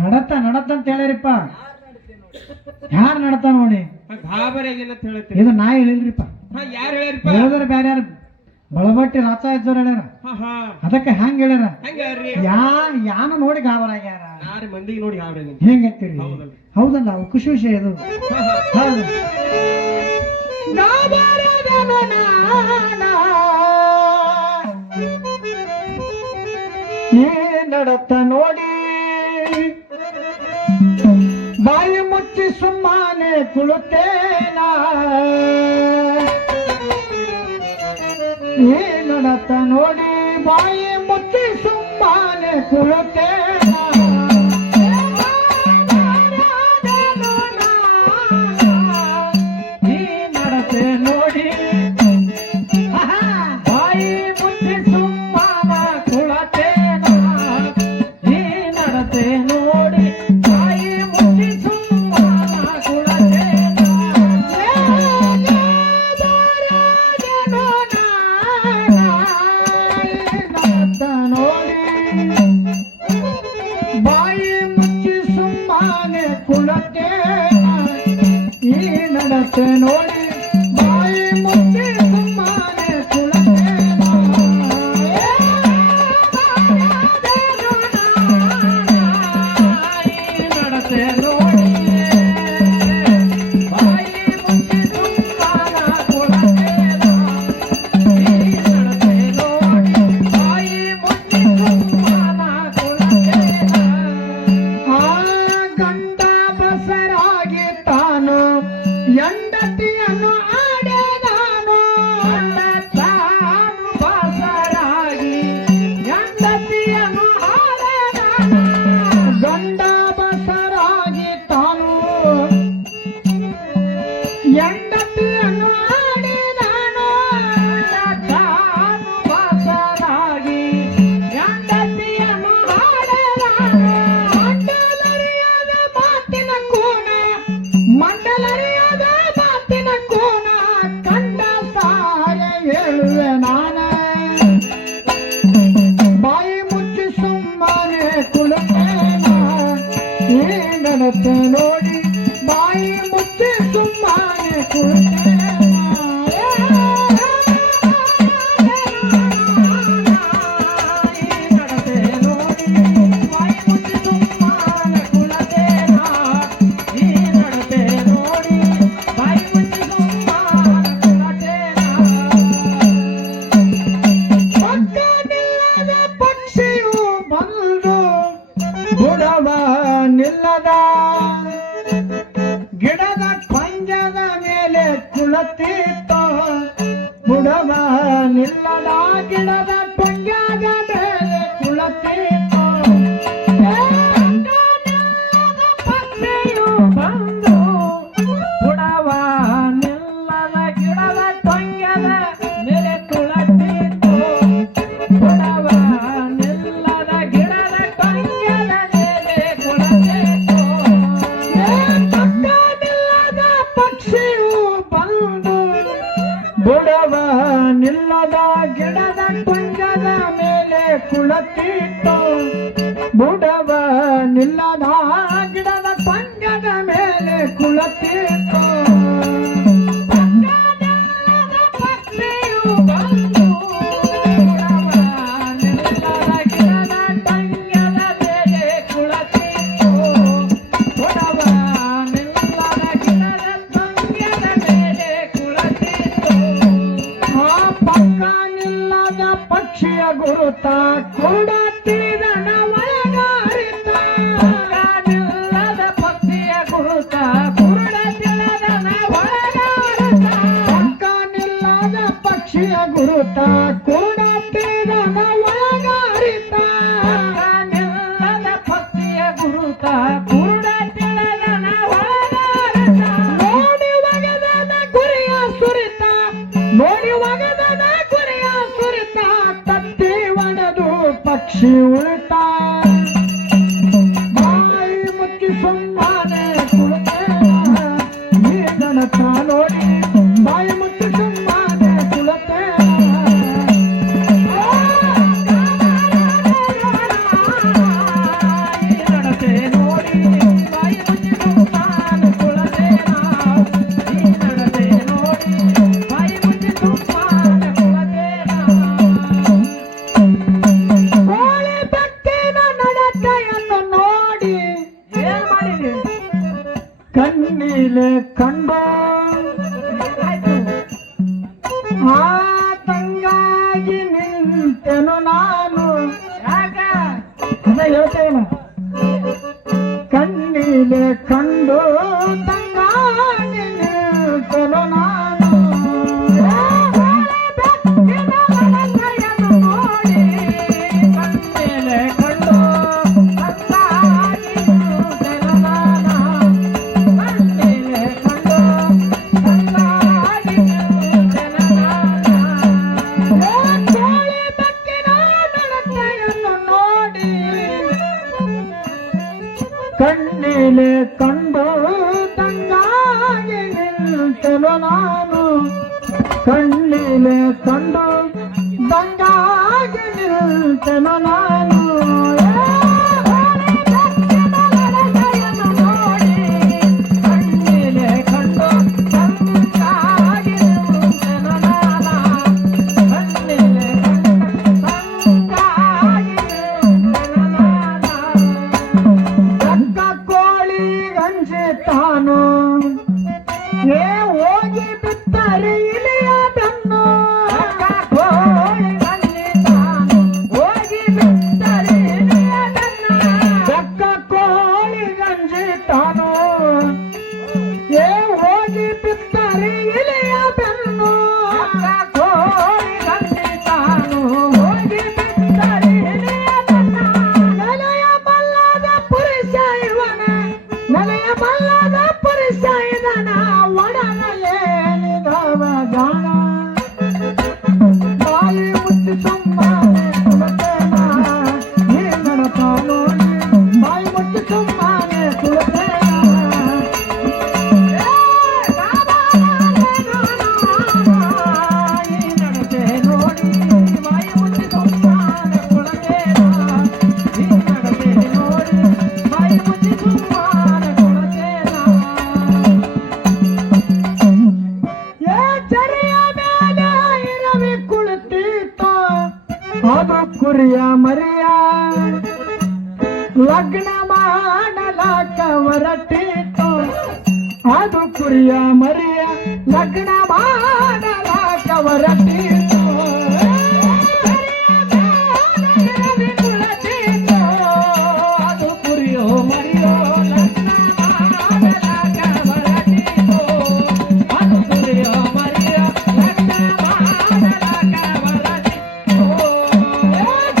ನಡತ ನಡತ ಅಂತ ಹೇಳಿರಿಪ್ಪ. ಯಾರು ನಡತ ನೋಡಿ ಗಾಬರಿ ಏನಂತ ಹೇಳ್ತೀರಿ? ಇದು ನಾ ಹೇಳಿಲ್ರಿಪ್ಪ. ಯಾರು ಹೇಳಿರಪ್ಪ? ಹೇಳಿದ್ರೆ ಬೇರೆ ಯಾರು ಬಳಬಟ್ಟಿ ರಾಚ ಇದ್ದವ್ರು ಹೇಳ್ಯಾರ. ಅದಕ್ಕೆ ಹೆಂಗ್ ಹೇಳ್ಯಾರ? ಯಾನು ನೋಡಿ ಗಾಬರಾಗ್ಯಾರ. ಮಂದಿಗೆ ನೋಡಿ ಗಾಬರಿ ಹೆಂಗಂತೀರಿ? ಹೌದಲ್ಲ, ಖುಷಿ ವಿಷಯ ಇದು. ಹೌದು. ಈ ನಡತ ನೋಡಿ ಬಾಯಿ ಮುಚ್ಚಿ ಸುಮ್ಮನೆ ಕುಳುತ್ತೇನ. ಈ ನಡತ ನೋಡಿ ಬಾಯಿ ಮುಚ್ಚಿ ಸುಮ್ಮನೆ ಕುಳುತ್ತೇನ. ಈ ನಡತೆ ನೋಡಿ ಬಾಯಿ ಮುಚ್ಚಿ ಸುಮ್ಮನ ಕುಳತೇನ. ಈ ನಡತೆ ನೋಡಿ ಬಾಯಿ ಮುಚ್ಚಿ ಸುಮ್ಮನ ಕುಳತೇನ. ನೋಡಿ ಬಾಯಿ ಮುಚ್ಚಿ ಸುಮ್ಮನೆ ಕುಳತೇನ. ಈ ನಡತೆ ನೋಡಿ ಬಾಯಿ ಮುಚ್ಚಿ ಸುಮ್ಮನೆ ಕುಳತೇನ. ಈ ನಡತೆ ನೋಡಿ ಬಾಯಿ ಮುಚ್ಚಿ ಸುಮ್ಮನ ಕುಳತೇನ. ಈ ನಡತೆ ನೋಡಿ ಬಾಯಿ ಮುಚ್ಚಿ ಸುಮ್ಮನ ಕುಳತೇನ. ಆ ಗಂಡ ಬಸರಾಗಿ ತಾನು ಹೆಂಡತಿಯನ್ನು ಆಡೆದಾನು. ತಾನು ಬಸರಾಗಿ ಹೆಂಡತಿಯನ್ನು ಆಡೆದಾನು. ಗಂಡ ಬಸರಾಗಿ ತಾನು ಹೆಂಡತಿಯನ್ನು ಆಡಿದಾನು. ತಾನು ಬಸರಾಗಿ ಹೆಂಡತಿಯನ್ನು ಆಡೆದಾನು. ಮಂಡಲರಿಯಾದ ಮಾತಿನ ಕೋನ, ಮಂಡಲರಿಯಾದ ಮಾತಿನ ಕೋನ ಕಂಡ ಸಾಯ ಹೇಳುವೆ ನಾನ. ಬಾಯಿ ಮುಚ್ಚಿ ಸುಮ್ಮನೆ ಕುಳಿತೇನ. ಈ ನಡತೆ ನೋಡಿ ಬಾಯಿ ಮುಚ್ಚಿ ಸುಮ್ಮನೆ ಕುಳಿತೇನ. ಈ ನಡತೆ ನೋಡಿ ಬಾಯಿ ಮುಚ್ಚಿ ಸುಮ್ಮನೆ ಕುಳಿತೇನ. ಈ ನಡತೆ ನೋಡಿ ಬಾಯಿ ಮುಚ್ಚಿ ಸುಮ್ಮನೆ ಕುಳಿತೇನ. ಪಕ್ಕನಿಲ್ಲದ ಪಕ್ಷಿಯು ಬಂದು ಬುಡವ ನಿಲ್ಲದ ಗಿಡದ ಪಂಜದ ಮೇಲೆ ಕುಳತಿತ್ತು. ಬುಡವ ನಿಲ್ಲದ ಗಿಡದ ಪಂಜದ ಮೇಲೆ ಕುಳತಿತ್ತು. ಪಕ್ಷಿಯು ಬಂದು ಬುಡವ ನಿಲ್ಲದ ಗಿಡದ ಪಂಜದ ಮೇಲೆ ಕುಳತಿತ್ತು. ಬುಡವ ನಿಲ್ಲದ ಗಿಡದ ಪಂಜದ ಮೇಲೆ ಕುಳತಿತ್ತು. ಪಕ್ಕನಿಲ್ಲದ ಪಕ್ಷಿಯು ಬಂದು ಬುಡವ ನಿಲ್ಲದ ಗಿಡದ ಪಂಜದ ಮೇಲೆ ಕುಳತಿತ್ತು. ಬುಡವ ನಿಲ್ಲದ ಗಿಡದ ಪಂಜದ ಮೇಲೆ ಕುಳತಿತ್ತು. ಪಕ್ಷಿಯು ಬಂದು ಬುಡವ ನಿಲ್ಲದ ಗಿಡದ ಪಂಜದ ಮೇಲೆ ಕುಳತಿತ್ತು. ಬುಡವ ನಿಲ್ಲದ ಗಿಡದ ಪಂಜದ ಮೇಲೆ ಕುಳತಿತ್ತು. ಆ ಪಕ್ಕ ನಿಲ್ಲದ ಪಕ್ಷಿಯ ಗುರುತ ಕೂಡ ತಿಳಿದನ ಒಳಗಾರಿತ. ಪಕ್ಕ ನಿಲ್ಲದ ಪಕ್ಷಿಯ ಗುರುತ ಕುರುಡ ತಿಳಿದನ ಒಳಗಾರಿತ. ಪಕ್ಕ ನಿಲ್ಲದ ಪಕ್ಷಿಯ ಗುರುತ ಕೂಡ ತಿಳಿದನ ಒಳಗಾರಿತ. ಪಕ್ಕ ನಿಲ್ಲದ ಪಕ್ಷಿಯ ಗುರುತ ಕುರುಡ ತಿಳಿದನ ಒಳಗಾರಿತ. ನೋಡಿ ಒಗದನ ಗುರಿಯ ಸುರಿತ, ನೋಡಿ ಒಗದನ ಗುರಿಯ ಸುರಿತ. ತತ್ತಿ ಒಡೆದು ಪಕ್ಷಿ ಉಳಿತ. ಬಾಯಿ ಮುಚ್ಚಿ ಸುಮ್ಮನೆ ಕುಳಿತೇನ. ಈ ನಡತ ನೋಡಿ ಬಾಯಿ ಮುಚ್ಚಿ ಸುಮ್ಮನೆ ಕುಳಿತೇನ. ಈ ನಡತೆ ಕಣ್ಣೀಲೆ ಕಂಡು ಆ ತಂಗಾಗಿ ನಿಂತೆನು ನಾನು ಅದ ಹೇಳ್ತೇನ ಕಣ್ಣೀಲೆ ಕಂಡು ತಂಗಾಗಿ ನಿಂತೆನು ನಾನು ಕಣ್ಣೀಲೆ ಕಂಡು ತಂಗಾಗಿ ನಿಂತೆನು ನಾನು ಕಣ್ಣೀಲೆ ಕಂಡು ತಂಗಾಗಿ ನಿಂತೆನು ನಾನು ಕೋಳಿ ಬೆಕ್ಕಿನ ನಡತೆಯನ್ನು ನೋಡಿ ಕಣ್ಣೀಲೆ ಕಂಡು ತಂಗಾಗಿ ನಿಂತೆನು ನಾನು ಕಣ್ಣೀಲೆ ಕಂಡು ತಂಗಾಗಿ ನಿಂತೆನು ನಾನು ಕಣ್ಣೀಲೆ ಕಂಡು ತಂಗಾಗಿ ನಿಂತೆನು ನಾನು ಕಣ್ಣೀಲೆ ತಂಗಾಗಿ ನಿಂತೆನು ನಾನು ಅಕ್ಕ ಕೋಳಿ ಗಂಜಿತಾನು ಏ ಹೋಗಿ ಬಿತ್ತರೆ ಇಲಿಯ ಬೆನ್ನು ಅಕ್ಕ ಕೋಳಿ ಗಂಜಿತಾನು ಹೋಗಿ ಬಿತ್ತರೆ ಇಲಿಯ ಬೆನ್ನು ಅಕ್ಕ ಕೋಳಿ ಗಂಜಿತಾನು ಏ ಹೋಗಿ ಬಿತ್ತರೆ ಇಲಿಯ ಬೆನ್ನು ಅಕ್ಕ ಕೋಳಿ ಗಂಜಿತಾನು ಹೋಗಿ ಬಿತ್ತರೆ ಇಲಿಯ ಬೆನ್ನು ನೆಲೆಯ ಬಲ್ಲದ ಪುರುಷ ಇವನ ನೆಲೆಯ ಬಲ್ಲದ ಪುರುಷ ಇದನ ಒಡನ ಏನಿದವ ಜಾಣ ಬಾಯಿ ಮುಚ್ಚಿ ಸುಮ್ಮನೆ ಕುಳತೇನ ಈ ನಡತ ನೋಡಿ ಬಾಯಿ ಮುಚ್ಚಿ ಸುಮ್ಮನೆ ಕುಳತೇನ ಈ ನಡತೆ ನೋಡಿ ಬಾಯಿ ಮುಚ್ಚಿ ಸುಮ್ಮನೆ ಕುಳತೇನ ಈ ನಡತೆ ನೋಡಿ ಬಾಯಿ ಮುಚ್ಚಿ ಸುಮ್ಮನೆ ಕುಳತೇನ ಏ ಚರಿಯ ಮೇಲೆ ಇರವಿ ಕುಳಿತೀತ ಅದು ಕುರಿಯ ಮರಿಯ ಲಗ್ನ ಮಾಡಲಾಕ ಹೊರಟೀತು ಅದು ಕುರಿಯ ಮರಿಯ ಲಗ್ನ ಮಾಡಲಾಕ ಹೊರಟೀತು ಇರವಿ ಕುಳಿತೀತು ಅದು ಕುರಿಯೋ ಮರಿಯೋ ಲಗ್ನ ಮಾಡಲಾಕ ಹೊರಟೀತು ಅದು ಕುರಿಯೋ ಮರಿಯ ಲಗ್ನ ಮಾಡಲಾಕ ಹೊರಟೀತು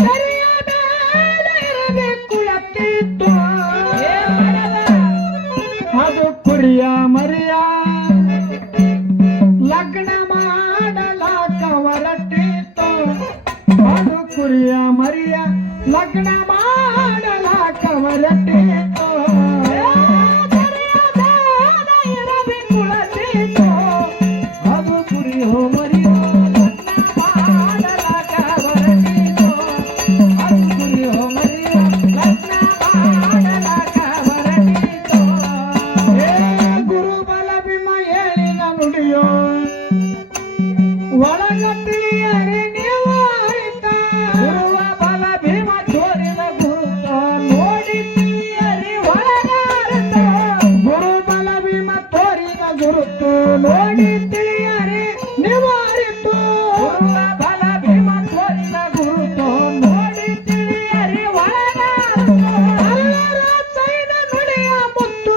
ಸರಿಯ ಮೇಲೆ ಇರಬೇಕು ಎತ್ತಿತ್ತು ಅದು ಕುರಿಯ ಮರಿಯ ಲಗ್ನ ಮಾಡಲಾಕ ಹೊರಟಿತ್ತು ಅದು ಕುರಿಯ ಮರಿಯ ಲಗ್ನ ಮಾಡಲಾಕ ಹೊರಟಿತ್ತು ಇರಬೇಕು ಎತ್ತಿತ್ತು ಅದು ಕುರಿಯೋ ಮರಿಯೋ ಲಗ್ನ ಮಾಡಲಾಕ ಹೊರಟಿತ್ತು ಅದು ಕುರಿಯೋ ಮರಿಯೋ ಲಗ್ನ ಮಾಡಲಾಕ ಹೊರಟಿತ್ತು ಏ ಗುರುಬಲ ಭೀಮ ಹೇಳಿದ ನುಡಿಯೋ ಒಳಗ ತಿಳಿಯರೆ ನೀವು ಅರಿತ ಗುರುವ ಬಲ ಭೀಮ ತೋರಿದ ಗುರುತ ನೋಡಿ ತಿಳಿಯರಿ ಒಳಗ ಅರಿತ ಗುರುಬಲ ಭೀಮ ತೋರಿದ ಗುರುತು ನೋಡಿ ತಿಳಿಯರಿ ನೀವು ಅರಿತು ಗುರುವ ಬಲ ಭೀಮ ತೋರಿದ ಗುರುತು ನೋಡಿ ತಿಳಿಯರಿ ಒಳಗ ಅರಿತು ಸೈನ ನುಡಿಯ ಮುತ್ತು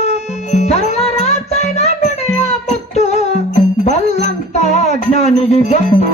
ಕರುಳರ ಸೈನ ನುಡಿಯ ಮುತ್ತು ಬಲ್ಲಂತ ಜ್ಞಾನಿಗೆ ಗೊತ್ತು